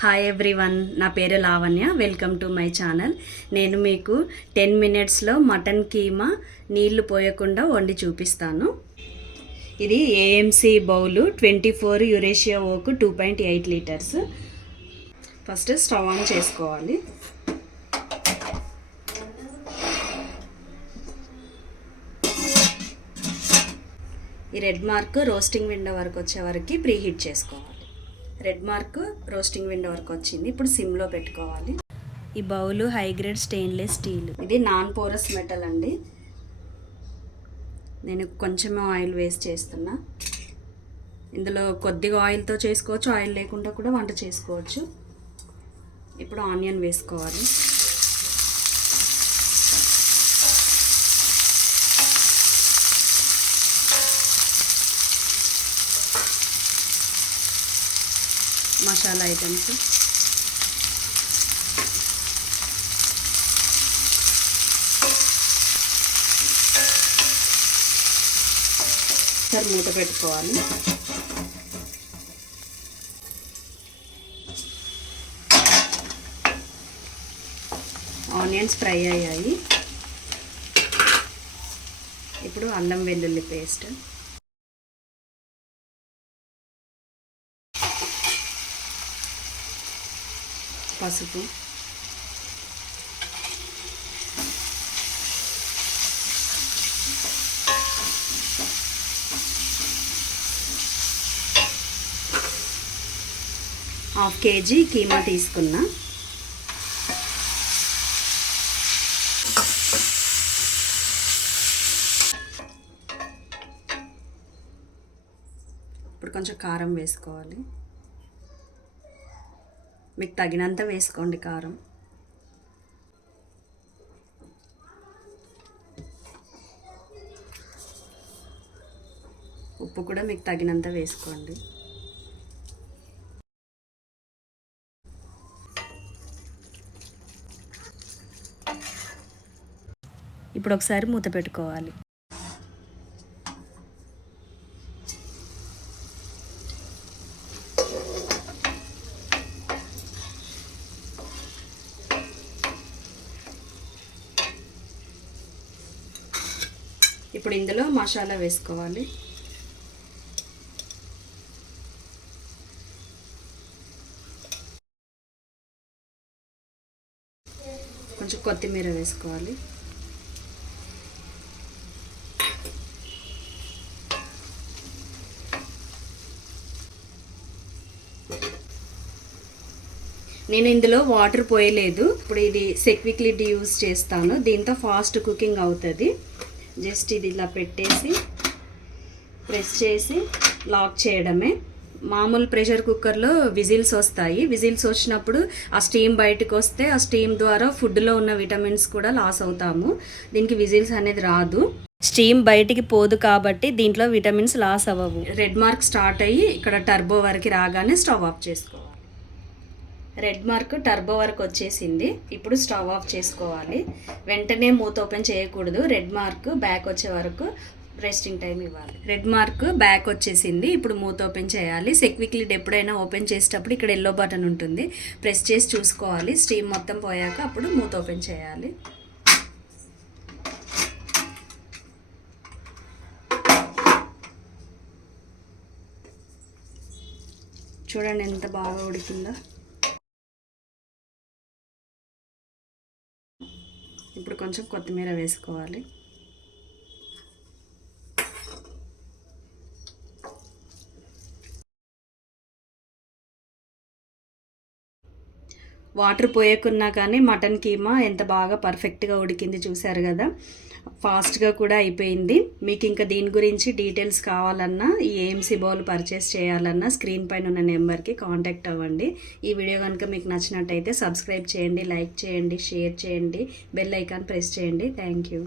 Hi everyone, నా పేరు Lavanya. Welcome to my channel. నేను మీకు 10 మినిట్స్లో మటన్ కీమా నీళ్లు పోయకుండా వండి చూపిస్తాను. ఇది ఏఎంసీ బౌలు 24 యురేషియా ఓకు 2.8 లీటర్స్. ఫస్ట్ స్టవ్ ఆన్ చేసుకోవాలి. ఈ రెడ్ మార్క్ రోస్టింగ్ విండో వరకు వచ్చే వరకు ప్రీ హీట్ చేసుకోవాలి. రెడ్ మార్క్ రోస్టింగ్ విండో వరకు వచ్చింది. ఇప్పుడు సిమ్లో పెట్టుకోవాలి. ఈ bowl high grade stainless steel. ఇది నాన్ పోరస్ మెటల్ అండి. నేను కొంచెం ఆయిల్ వేస్ట్ చేస్తున్నా. ఇందులో కొద్దిగా ఆయిల్తో చేసుకోవచ్చు, ఆయిల్ లేకుండా కూడా వంట చేసుకోవచ్చు. ఇప్పుడు ఆనియన్ వేసుకోవాలి. మసాలా ఐటమ్స్ మూత పెట్టుకోవాలి. ఆనియన్స్ ఫ్రై అయ్యాయి. ఇప్పుడు అల్లం వెల్లుల్లి పేస్ట్, పసుపు, ½ కేజీ కీమా తీసుకున్నా. ఇప్పుడు కొంచెం కారం వేసుకోవాలి. మీకు తగినంత వేసుకోండి కారం. ఉప్పు కూడా మీకు తగినంత వేసుకోండి. ఇప్పుడు ఒకసారి మూత పెట్టుకోవాలి. ఇప్పుడు ఇందులో మసాలా వేసుకోవాలి. కొంచెం కొత్తిమీర వేసుకోవాలి. నేను ఇందులో వాటర్ పోయలేదు. ఇప్పుడు ఇది సెక్విక్ లిడ్ యూజ్ చేస్తాను. దీంతో ఫాస్ట్ కుకింగ్ అవుతుంది. జస్ట్ ఇది ఇలా పెట్టేసి ప్రెస్ చేసి లాక్ చేయడమే. మామూలు ప్రెషర్ కుక్కర్లో విజిల్స్ వస్తాయి. విజిల్స్ వచ్చినప్పుడు ఆ స్టీమ్ బయటకు వస్తే ఆ స్టీమ్ ద్వారా ఫుడ్లో ఉన్న విటమిన్స్ కూడా లాస్ అవుతాము. దీనికి విజిల్స్ అనేది రాదు, స్టీమ్ బయటికి పోదు కాబట్టి దీంట్లో విటమిన్స్ లాస్ అవ్వవు. రెడ్ మార్క్ స్టార్ట్ అయ్యి ఇక్కడ టర్బో వరకు రాగానే స్టవ్ ఆఫ్ చేసుకోవాలి. రెడ్ మార్క్ టర్బో వరకు వచ్చేసింది. ఇప్పుడు స్టవ్ ఆఫ్ చేసుకోవాలి. వెంటనే మూత ఓపెన్ చేయకూడదు. రెడ్ మార్క్ బ్యాక్ వచ్చే వరకు రెస్టింగ్ టైం ఇవ్వాలి. రెడ్ మార్క్ బ్యాక్ వచ్చేసింది. ఇప్పుడు మూత ఓపెన్ చేయాలి. సెక్విక్ లిడ్ ఎప్పుడైనా ఓపెన్ చేసేటప్పుడు ఇక్కడ ఎల్లో బటన్ ఉంటుంది, ప్రెస్ చేసి చూసుకోవాలి. స్టీమ్ మొత్తం పోయాక అప్పుడు మూత ఓపెన్ చేయాలి. చూడండి ఎంత బాగా ఉడికిందో. ఇప్పుడు కొంచెం కొత్తిమీర వేసుకోవాలి. వాటర్ పోయకున్నా కానీ మటన్ కీమా ఎంత బాగా పర్ఫెక్ట్గా ఉడికింది చూసారు కదా. ఫాస్ట్గా కూడా అయిపోయింది. మీకు ఇంకా దీని గురించి డీటెయిల్స్ కావాలన్నా, ఈ ఏఎంసీ బౌల్ పర్చేస్ చేయాలన్నా స్క్రీన్ పైన ఉన్న నెంబర్కి కాంటాక్ట్ అవ్వండి. ఈ వీడియో కనుక మీకు నచ్చినట్టయితే సబ్స్క్రైబ్ చేయండి, లైక్ చేయండి, షేర్ చేయండి, బెల్ ఐకాన్ ప్రెస్ చేయండి. Thank you.